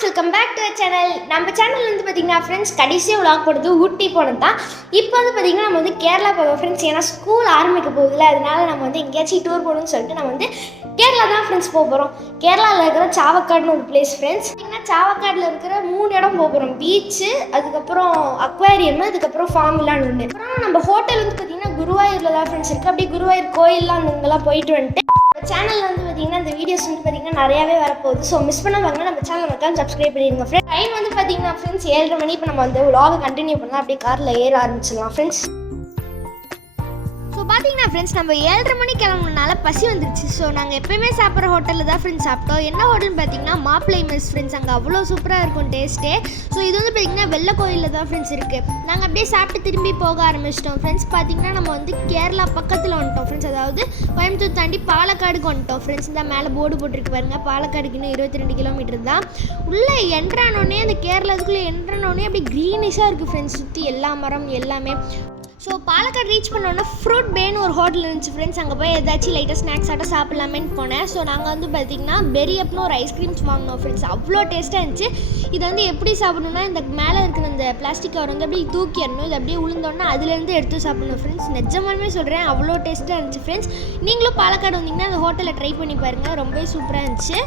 Friends, welcome back to channel. நம்ம channel வந்து பார்த்தீங்கன்னா ஃப்ரெண்ட்ஸ் கடைசியாக விளாக் போடுறது ஊட்டி போனது தான். இப்போ வந்து பார்த்தீங்கன்னா நம்ம வந்து கேரளா போவோம் ஃப்ரெண்ட்ஸ். ஏன்னா ஸ்கூல் ஆரம்பிக்க போகுதுல, அதனால நம்ம வந்து எங்கேயாச்சும் டூர் போகணும்னு சொல்லிட்டு நம்ம வந்து கேரளா தான் ஃப்ரெண்ட்ஸ் போக போகிறோம். கேரளாவில் இருக்கிற சாவக்காடுன்னு ஒரு பிளேஸ் ஃப்ரெண்ட்ஸ். பார்த்தீங்கன்னா சாவக்காடில் இருக்கிற 3 இடம் போக போகிறோம். பீச்சு, அதுக்கப்புறம் அக்வாரியம், அதுக்கப்புறம் ஃபார்ம்லான்னு ஒன்று. அப்புறம் நம்ம ஹோட்டல் வந்து பார்த்தீங்கன்னா குருவாயூரில் தான் ஃப்ரெண்ட்ஸ் இருக்குது. அப்படியே குருவாயூர் கோயிலெலாம் அங்கெல்லாம் போயிட்டு வந்துட்டு சேனலில் வந்து பார்த்தீங்கன்னா இந்த வீடியோஸ் வந்து பார்த்தீங்கன்னா நிறையாவே வரப்போகுது. ஸோ மிஸ் பண்ண வாங்க, நம்ம சேனல் மக்கள் சப்ஸ்கிரைப் பண்ணிடுங்க ஃப்ரெண்ட்ஸ். டைம் வந்து பார்த்தீங்கன்னா ஃப்ரெண்ட்ஸ் 7:30 மணி. இப்போ நம்ம வந்து vlog கண்டினியூ பண்ணலாம். அப்படியே காரில் ஏற ஆரம்பிச்சிடலாம் ஃப்ரெண்ட்ஸ். ஸோ பார்த்தீங்கன்னா ஃப்ரெண்ட்ஸ் நம்ம 7:30 மணி கிளம்புனால பசி வந்துருச்சு. ஸோ நாங்கள் எப்போயுமே சாப்பிட்ற ஹோட்டலில் தான் ஃப்ரெண்ட்ஸ் சாப்பிட்டோம். என்ன ஹோட்டல்னு பார்த்தீங்கன்னா மாப்பிள்ளை மெஸ் ஃப்ரெண்ட்ஸ். அங்கே அவ்வளோ சூப்பராக இருக்கும் டேஸ்ட்டே. ஸோ இது வந்து பார்த்தீங்கன்னா வெள்ளை கோயிலில் தான் ஃப்ரெண்ட்ஸ் இருக்குது. நாங்கள் அப்படியே சாப்பிட்டு திரும்பி போக ஆரம்பிச்சிட்டோம் ஃப்ரெண்ட்ஸ். பார்த்தீங்கன்னா நம்ம வந்து கேரளா பக்கத்தில் வந்துட்டோம் ஃப்ரெண்ட்ஸ். அதாவது கோயம்புத்தூர் தாண்டி பாலக்காடுக்கு வந்துட்டோம் ஃப்ரெண்ட்ஸ். இந்த மேலே போர்டு போட்டிருக்கு பாருங்கள், பாலக்காடுக்கு இன்னும் 22 கிலோமீட்டர் தான். உள்ளே என்ட்ரானோடனே அந்த கேரளாத்துக்குள்ளே என்ட்ரானோடனே அப்படியே க்ரீனிஷாக இருக்குது ஃப்ரெண்ட்ஸ். சுற்றி எல்லா மரம் எல்லாமே. ஸோ பாலக்காடு ரீச் பண்ணோன்னா ஃப்ரூட் பேன்னு ஒரு ஹோட்டல் இருந்துச்சு ஃப்ரெண்ட்ஸ். அங்கே போய் ஏதாச்சும் லைட்டாக ஸ்நாக்ஸ் ஆட்டம் சாப்பிட்லாமேன்னு போனேன். ஸோ நாங்கள் வந்து பார்த்திங்கன்னா பெரி அப்னு ஒரு ஐஸ்கிரீம்ஸ் வாங்கினோம் ஃப்ரெண்ட்ஸ். அவ்வளோ டேஸ்ட்டாக இருந்துச்சு. இதை வந்து எப்படி சாப்பிடணுன்னா இந்த மேலே இருக்கிற இந்த பிளாஸ்டிக் கவர் வந்து அப்படியே தூக்கிடணும். இது அப்படியே உளுந்தோன்னா அதுலேருந்து எடுத்து சாப்பிடணும் ஃப்ரெண்ட்ஸ். நிஜமாலுமே சொல்கிறேன், அவ்வளோ டேஸ்ட்டாக இருந்துச்சு ஃப்ரெண்ட்ஸ். நீங்களும் பாலக்காடு வந்தீங்கன்னா அந்த ஹோட்டலில் ட்ரை பண்ணி பாருங்கள், ரொம்பவே சூப்பராக இருந்துச்சு.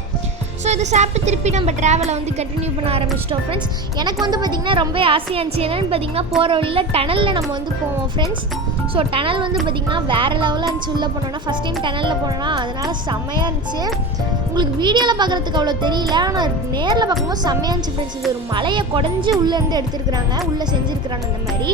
ஸோ இதை சாப்பிட்டு திருப்பி நம்ம ட்ராவலை வந்து கண்டினியூ பண்ண ஆரம்பிச்சிட்டோம் ஃப்ரெண்ட்ஸ். எனக்கு வந்து பார்த்திங்கன்னா ரொம்ப ஆசையாக இருந்துச்சு. என்னென்னு பார்த்திங்கன்னா போகிற வழியில் டனலில் நம்ம வந்து போவோம் ஃப்ரெண்ட்ஸ். ஸோ டனல் வந்து பார்த்திங்கன்னா வேறு லெவலில் இருந்துச்சு. உள்ளே போனோன்னா ஃபஸ்ட் டைம் டனலில் போனோன்னா அதனால் செம்மையாக இருந்துச்சு. உங்களுக்கு வீடியோவில் பார்க்குறதுக்கு அவ்வளோ தெரியல, ஆனால் நேரில் பார்க்கும்போது செம்மையாக இருந்துச்சு ஃப்ரெண்ட்ஸ். இது ஒரு மலையை குடஞ்சி உள்ளேருந்து எடுத்துருக்குறாங்க, உள்ளே செஞ்சுருக்குறாங்க இந்த மாதிரி.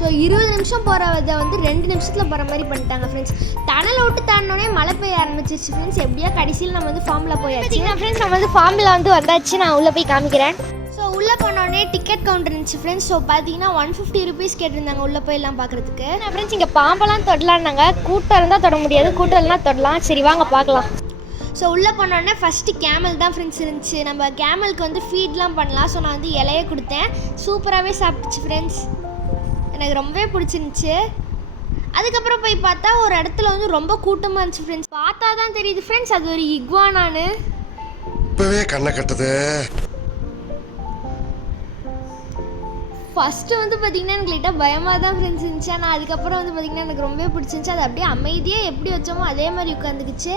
ஸோ 20 நிமிஷம் போகிறத வந்து 2 நிமிஷத்தில் போகிற மாதிரி பண்ணிட்டாங்க ஃப்ரெண்ட்ஸ். டனல் விட்டு தாண்டினோடனே மழை பெய்ய ஆரம்பிச்சிருச்சு ஃப்ரெண்ட்ஸ். எப்படியா கடைசியில் நம்ம வந்து ஃபார்மில் போயாச்சு ஃப்ரெண்ட்ஸ். நம்ம வந்து ஃபார்மில் வந்து வந்தாச்சு. நான் உள்ளே போய் காமிக்கிறேன். ஸோ உள்ளே போனோடனே டிக்கெட் கவுண்டர் இருந்துச்சு ஃப்ரெண்ட்ஸ். ஸோ பார்த்தீங்கன்னா 150 ருபீஸ் கேட்டிருந்தாங்க உள்ளே போய் எல்லாம் பார்க்குறதுக்கு. ஃப்ரெண்ட்ஸ் இங்கே பாம்பெல்லாம் தொடலான்னாங்க. கூட்டம் இருந்தால் தொட முடியாது, கூட்டம் இல்லைனா தொடலாம். சரி வாங்க பார்க்கலாம். ஸோ உள்ளே போனோடனே ஃபஸ்ட்டு கேமல் தான் ஃப்ரெண்ட்ஸ் இருந்துச்சு. நம்ம கேமலுக்கு வந்து ஃபீட்லாம் பண்ணலாம். ஸோ நான் வந்து இலையை கொடுத்தேன். சூப்பராகவே சாப்பிட்டுச்சு ஃப்ரெண்ட்ஸ். எனக்கு ரொம்பவே பிடிச்சிருந்துச்சு. அதுக்கப்புறம் போய் பார்த்தா ஒரு இடத்துல வந்து ரொம்ப கூட்டமாக இருந்துச்சு ஃப்ரெண்ட்ஸ். பார்த்தா தான் தெரியுது ஃப்ரெண்ட்ஸ், அது ஒரு இக்வானான்னு. இப்பவே கண்ணை கட்டுது. ஃபஸ்ட்டு வந்து பார்த்திங்கன்னா எனக்கு லைட்டாக பயமாக தான் ஃப்ரெண்ட்ஸ் இருந்துச்சு. ஆனால் அதுக்கப்புறம் வந்து பார்த்திங்கன்னா எனக்கு ரொம்பவே பிடிச்சிருந்துச்சு. அது அப்படியே அமைதியாக எப்படி வச்சோமோ அதே மாதிரி உட்காந்துக்குச்சு.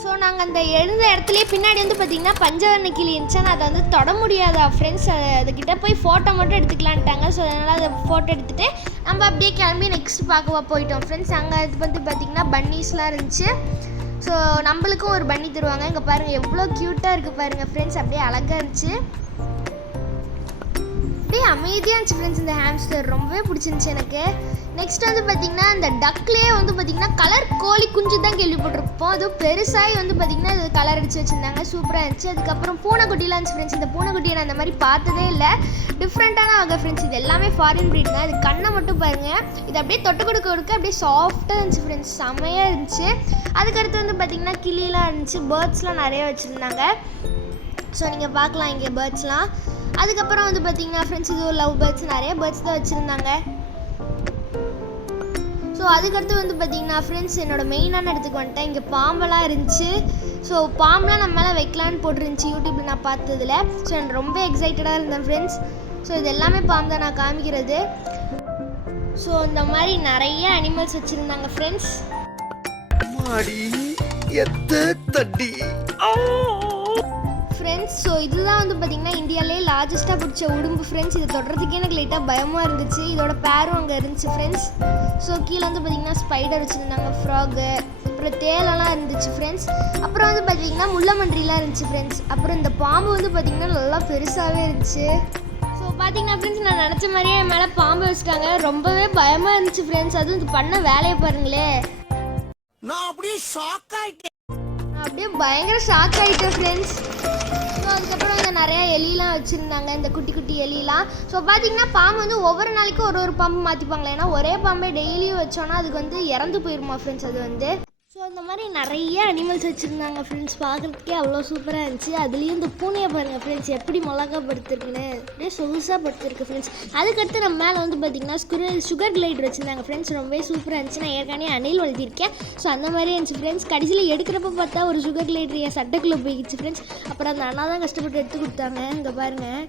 ஸோ நாங்கள் அந்த எழுந்த இடத்துலேயே பின்னாடி வந்து பார்த்திங்கன்னா பஞ்சவர்ண கிளி இருந்துச்சு. ஆனால் அதை வந்து தொட முடியாதா ஃப்ரெண்ட்ஸ். அதுக்கிட்ட போய் ஃபோட்டோ மட்டும் எடுத்துக்கலான்ட்டாங்க. ஸோ அதனால் அதை ஃபோட்டோ எடுத்துகிட்டு நம்ம அப்படியே கிளம்பி நெக்ஸ்ட் பார்க்க போயிட்டோம் ஃப்ரெண்ட்ஸ். அங்கே இது வந்து பார்த்திங்கன்னா பன்னீஸ்லாம் இருந்துச்சு. ஸோ நம்மளுக்கும் ஒரு பன்னி தருவாங்க. இங்கே பாருங்கள் எவ்வளோ க்யூட்டாக இருக்குது பாருங்கள் ஃப்ரெண்ட்ஸ். அப்படியே அழகாக இருந்துச்சு, அப்படியே அமைதியாக இருந்துச்சு ஃப்ரெண்ட்ஸ். இந்த ஹாம்ஸ்டர் ரொம்பவே பிடிச்சிருந்துச்சு எனக்கு. நெக்ஸ்ட் வந்து பார்த்திங்கன்னா இந்த டக்லேயே வந்து பார்த்திங்கன்னா கலர் கோழி குஞ்சு தான் கேள்விப்பட்டிருப்போம். அதுவும் பெருசாகி வந்து பார்த்திங்கன்னா இது கலர் அடித்து வச்சுருந்தாங்க, சூப்பராக இருந்துச்சு. அதுக்கப்புறம் பூனைக்குட்டிலாம் இருந்துச்சு ஃப்ரெண்ட்ஸ். இந்த பூனைக்குட்டியை நான் அந்த மாதிரி பார்த்ததே இல்லை, டிஃப்ரெண்ட்டான வகை ஃப்ரெண்ட்ஸ். இது எல்லாமே ஃபாரின் ப்ரீட் தான். இது கண்ணை மட்டும் பாருங்கள், இது அப்படியே தொட்டு கொடுக்க அப்படியே சாஃப்டாக இருந்துச்சு ஃப்ரெண்ட்ஸ், செம்மையாக இருந்துச்சு. அதுக்கடுத்து வந்து பார்த்திங்கன்னா கிளியெலாம் இருந்துச்சு, பேர்ட்ஸ்லாம் நிறைய வச்சுருந்தாங்க. ஸோ நீங்கள் பார்க்கலாம் இங்கே பேர்ட்ஸ்லாம். அதுக்கப்புறம் வந்து பார்த்திங்கன்னா ஃப்ரெண்ட்ஸ் இது லவ் பேர்ட்ஸ், நிறைய பேர்ட்ஸ் தான் வச்சுருந்தாங்க. ஸோ அதுக்கடுத்து வந்து பார்த்திங்கன்னா ஃப்ரெண்ட்ஸ் என்னோடய மெயினான இடத்துக்கு வந்துட்டேன். இங்கே பாம்பெல்லாம் இருந்துச்சு. ஸோ பாம்பெலாம் நம்ம மேலே வைக்கலான்னு போட்டுருந்துச்சு யூடியூப்பில் நான் பார்த்ததில். ஸோ எனக்கு ரொம்ப எக்ஸைட்டடாக இருந்தேன் ஃப்ரெண்ட்ஸ். ஸோ இது எல்லாமே பாம்பு தான் நான் காமிக்கிறது. ஸோ இந்த மாதிரி நிறைய அனிமல்ஸ் வச்சுருந்தாங்க ஃப்ரெண்ட்ஸ். ஃப்ரெண்ட்ஸ் ஸோ இதுதான் வந்து பார்த்திங்கன்னா இந்தியாவிலே லார்ஜஸ்ட்டாக பிடிச்ச உடும்பு ஃப்ரெண்ட்ஸ். இதை தொடுறதுக்கே எனக்கு லைட்டாக பயமாக இருந்துச்சு. இதோட பேரும் அங்கே இருந்துச்சு ஃப்ரெண்ட்ஸ். ஸோ கீழே வந்து பார்த்திங்கன்னா ஸ்பைடர் வச்சுருந்தாங்க, ஃப்ராகு, அப்புறம் தேலெல்லாம் இருந்துச்சு ஃப்ரெண்ட்ஸ். அப்புறம் வந்து பார்த்திங்கன்னா முள்ளமன்றிலாம் இருந்துச்சு ஃப்ரெண்ட்ஸ். அப்புறம் இந்த பாம்பு வந்து பார்த்திங்கன்னா நல்லா பெருசாகவே இருந்துச்சு. ஸோ பார்த்திங்கன்னா ஃப்ரெண்ட்ஸ் நான் நினச்ச மாதிரியே என் மேலே பாம்பு வச்சுட்டாங்க. ரொம்பவே பயமாக இருந்துச்சு ஃப்ரெண்ட்ஸ். அதுவும் இது பண்ண வேலையை பாருங்களே, நான் அப்படியே ஷாக் ஆயிட்டேன். நான் அப்படியே பயங்கர ஷாக் ஆகிட்டேன் ஃப்ரெண்ட்ஸ். ஸோ அதுக்கப்புறம் இந்த நிறையா எலிலாம் வச்சுருந்தாங்க, இந்த குட்டி குட்டி எலிலாம். ஸோ பார்த்திங்கன்னா பாம்பு வந்து ஒவ்வொரு நாளைக்கும் ஒரு பாம்பு மாற்றிப்பாங்களே. ஏன்னா ஒரே பாம்பை டெய்லியும் வச்சோன்னா அதுக்கு வந்து இறந்து போயிருமா ஃப்ரெண்ட்ஸ். அது வந்து ஸோ அந்த மாதிரி நிறைய அனிமல்ஸ் வச்சுருந்தாங்க ஃப்ரெண்ட்ஸ், பார்க்குறதுக்கே அவ்வளோ சூப்பராக இருந்துச்சு. அதுலேயும் இந்த பூனையை பாருங்கள் ஃப்ரெண்ட்ஸ், எப்படி மிளகா படுத்துருக்குன்னு அப்படியே சொகுசாக படுத்துருக்கு ஃப்ரெண்ட்ஸ். அதுக்கடுத்து நம்ம மேலே வந்து பார்த்திங்கன்னா சுகர் கிளைடர் வச்சுருந்தாங்க ஃப்ரெண்ட்ஸ், ரொம்பவே சூப்பராக இருந்துச்சு. நான் ஏற்கனவே அணில் வளர்த்திருக்கேன். ஸோ அந்த மாதிரி இருந்துச்சு ஃப்ரெண்ட்ஸ். கடைசியில் எடுக்கிறப்ப பார்த்தா ஒரு சுகர் கிளைடர் என் சட்டைக்குள்ளே போயிடுச்சு ஃப்ரெண்ட்ஸ். அப்புறம் அந்த அண்ணா தான் கஷ்டப்பட்டு எடுத்து கொடுத்தாங்க. இங்கே பாருங்கள்.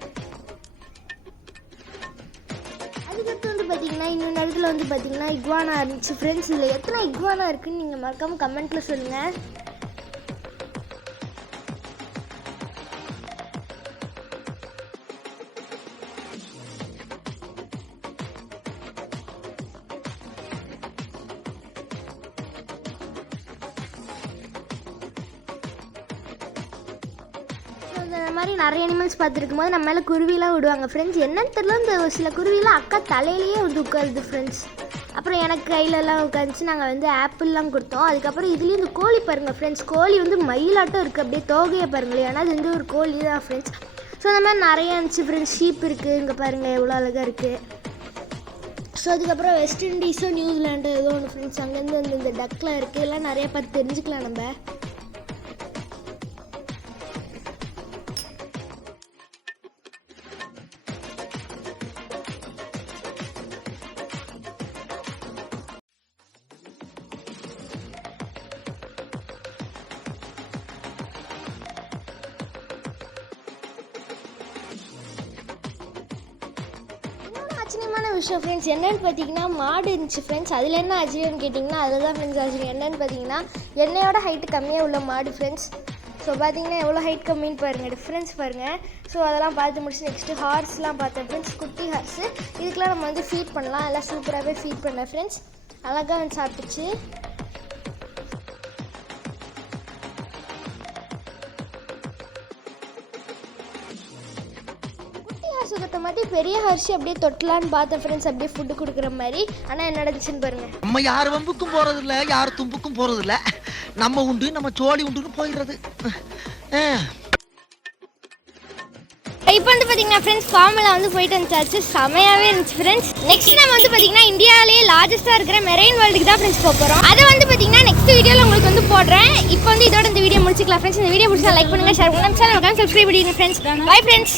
அதுக்கடுத்து வந்து பார்த்திங்கன்னா இன்னொரு இடத்துல வந்து பார்த்திங்கன்னா இக்வானா இருந்துச்சு ஃப்ரெண்ட்ஸ். இதில் எத்தனை இக்வானா இருக்குதுன்னு நீங்கள் மறக்காமல் கமெண்ட்டில் சொல்லுங்கள். இந்த மாதிரி நிறைய அனிமல்ஸ் பார்த்துருக்கும் போது நம்ம மேலே குருவிலாம் விடுவாங்க ஃப்ரெண்ட்ஸ். என்னன்னு தெரியல, இந்த சில குருவிலாம் அக்கா தலையிலேயே வந்து உட்காருது ஃப்ரெண்ட்ஸ். அப்புறம் எனக்கு கையிலலாம் உட்காந்துச்சு. நாங்கள் வந்து ஆப்பிள்லாம் கொடுத்தோம். அதுக்கப்புறம் இதுலேயும் இந்த கோழி பாருங்கள் ஃப்ரெண்ட்ஸ், கோழி வந்து மயிலாட்டம் இருக்குது, அப்படியே தோகையை பாருங்களேன். ஏன்னா அது வந்து ஒரு கோழி தான் ஃப்ரெண்ட்ஸ். ஸோ அந்த மாதிரி நிறையா இருந்துச்சு ஃப்ரெண்ட்ஸ். ஷீப் இருக்குது, இங்கே பாருங்கள் எவ்வளோ அழகாக இருக்குது. ஸோ அதுக்கப்புறம் வெஸ்ட் இண்டீஸோ நியூசிலாண்டோ ஏதோ ஒன்று ஃப்ரெண்ட்ஸ். அங்கேருந்து வந்து இந்த டக்கில் இருக்குது, எல்லாம் நிறையா பார்த்து தெரிஞ்சுக்கலாம் நம்ம. ஆச்சரியமான விஷயம் ஃப்ரெண்ட்ஸ் என்னென்னு பார்த்தீங்கன்னா மாடு இருந்துச்சு ஃப்ரெண்ட்ஸ். அதில் என்ன ஆச்சரியம்னு கேட்டிங்கன்னா அதில் தான் ஃப்ரெண்ட்ஸ் ஆச்சரியம். என்னென்னு பார்த்தீங்கன்னா என்னையோட ஹைட்டு கம்மியாக உள்ள மாடு ஃப்ரெண்ட்ஸ். ஸோ பார்த்தீங்கன்னா எவ்வளோ ஹைட் கம்மின்னு பாருங்கள், டிஃப்ரென்ஸ் பாருங்கள். ஸோ அதெல்லாம் பார்த்து முடிச்சு நெக்ஸ்ட்டு ஹார்ஸ்லாம் பார்த்தேன் ஃப்ரெண்ட்ஸ், குட்டி ஹார்ஸு. இதுக்கெலாம் நம்ம வந்து ஃபீட் பண்ணலாம். எல்லாம் சூப்பராகவே ஃபீட் பண்ணேன் ஃப்ரெண்ட்ஸ். அழகாக வந்து சாப்பிட்டுச்சு. சுகத்தை மாதிரி பெரிய ஹர்ஷி அப்படியே தொட்டலான்னு பார்த்தேன் ஃப்ரெண்ட்ஸ், அப்படியே ஃபுட்டு கொடுக்குற மாதிரி. ஆனால் என்ன நடந்துச்சுன்னு பாருங்க. நம்ம யார் வம்புக்கும் போறதில்ல, யார் தும்புக்கும் போறதில்ல. நம்ம உண்டு, நம்ம சோழி உண்டுன்னு போயிடுறது. இப்போ வந்து பார்த்தீங்கன்னா ஃப்ரெண்ட்ஸ் ஃபார்முலா வந்து போயிட்டு வந்துச்சாச்சு, செமையாகவே இருந்துச்சு ஃப்ரெண்ட்ஸ். நெக்ஸ்ட் நம்ம வந்து பார்த்தீங்கன்னா இந்தியாவிலேயே லார்ஜஸ்ட்டாக இருக்கிற மெரைன் வேர்ல்டுக்கு தான் ஃப்ரெண்ட்ஸ் போக போகிறோம். அதை வந்து பார்த்தீங்கன்னா நெக்ஸ்ட் வீடியோவில் உங்களுக்கு வந்து போடுறேன். இப்போ வந்து இதோட இந்த வீடியோ முடிச்சுக்கலாம் ஃப்ரெண்ட்ஸ். இந்த வீடியோ முடிச்சா லைக் பண்ணுங்கள், ஷேர் பண்ணுங்கள், சேனல் சப்ஸ்கிரைப் பண்ணிடுங்க ஃப்ரெண்ட்ஸ். Bye friends.